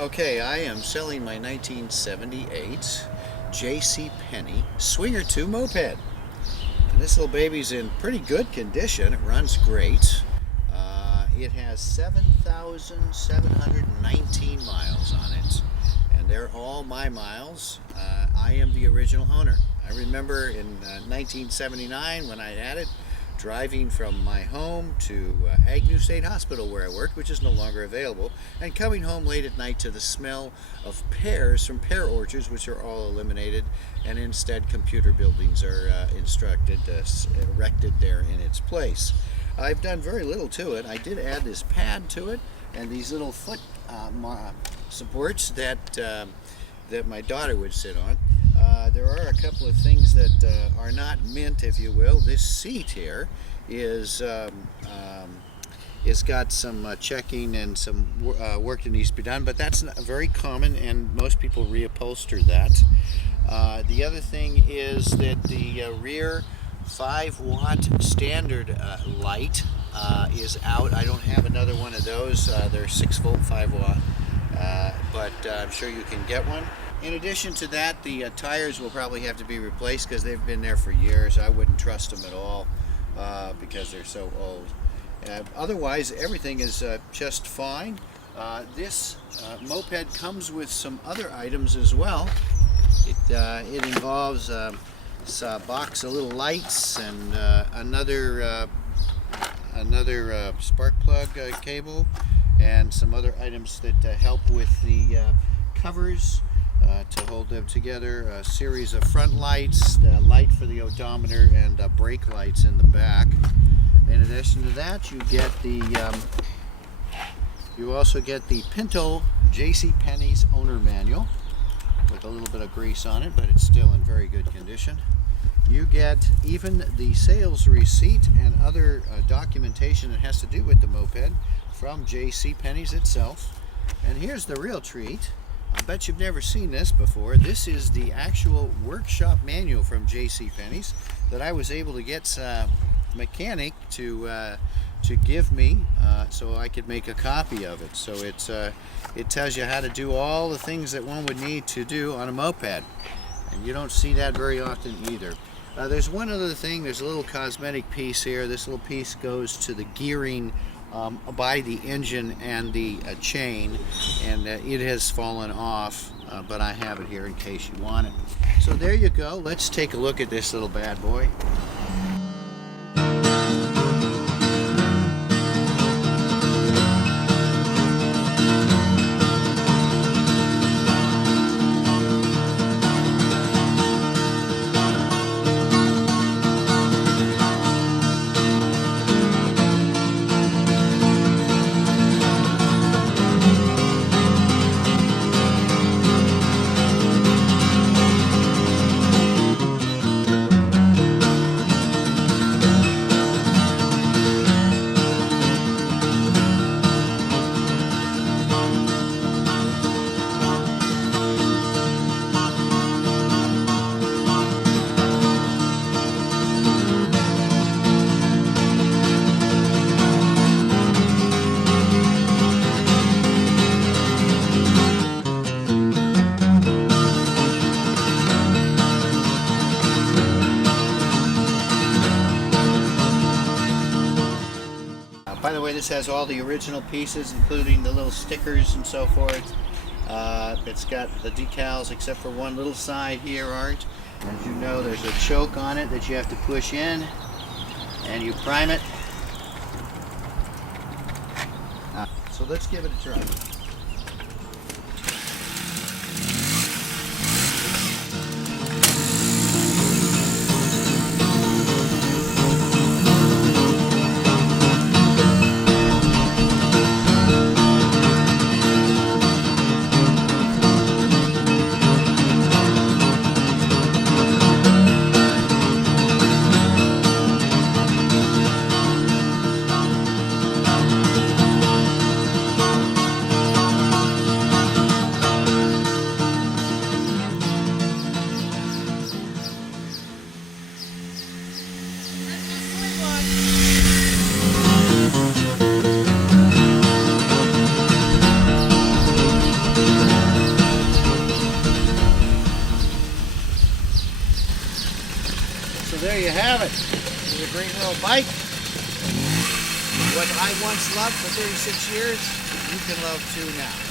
Okay, I am selling my 1978 J.C. Penney Swinger 2 moped. And this little baby's in pretty good condition. It runs great. It has 7,719 miles on it. And they're all my miles. I am the original owner. I remember in 1979 when I had it, driving from my home to Agnew State Hospital where I worked, which is no longer available, and coming home late at night to the smell of pears from pear orchards, which are all eliminated, and instead computer buildings are erected there in its place. I've done very little to it. I did add this pad to it and these little foot supports that my daughter would sit on. There are a couple of things that are not mint, if you will. This seat here is got some checking and some work that needs to be done, but that's not very common, and most people reupholster that. The other thing is that the rear 5-watt standard light is out. I don't have another one of those. They're 6-volt 5-watt, but I'm sure you can get one. In addition to that, the tires will probably have to be replaced because they've been there for years. I wouldn't trust them at all because they're so old. Otherwise, everything is just fine. This moped comes with some other items as well. It involves a box of little lights and another spark plug cable and some other items that help with the covers. To hold them together, a series of front lights, the light for the odometer, and brake lights in the back. In addition to that, you also get the Pinto J.C. Penney's owner manual with a little bit of grease on it, but it's still in very good condition. You get even the sales receipt and other documentation that has to do with the moped from J.C. Penney's itself. And here's the real treat. I bet you've never seen this before. This is the actual workshop manual from J.C. Penney's that I was able to get a mechanic to give me so I could make a copy of it. So it tells you how to do all the things that one would need to do on a moped, and you don't see that very often either. There's one other thing. There's a little cosmetic piece here. This little piece goes to the gearing by the engine and the chain, and it has fallen off, but I have it here in case you want it. So there you go. Let's take a look at this little bad boy. By the way, this has all the original pieces, including the little stickers and so forth. It's got the decals, except for one little side here aren't. As you know, there's a choke on it that you have to push in, and you prime it. So let's give it a try. there you have it. It's a great little bike. What I once loved for 36 years, you can love too now.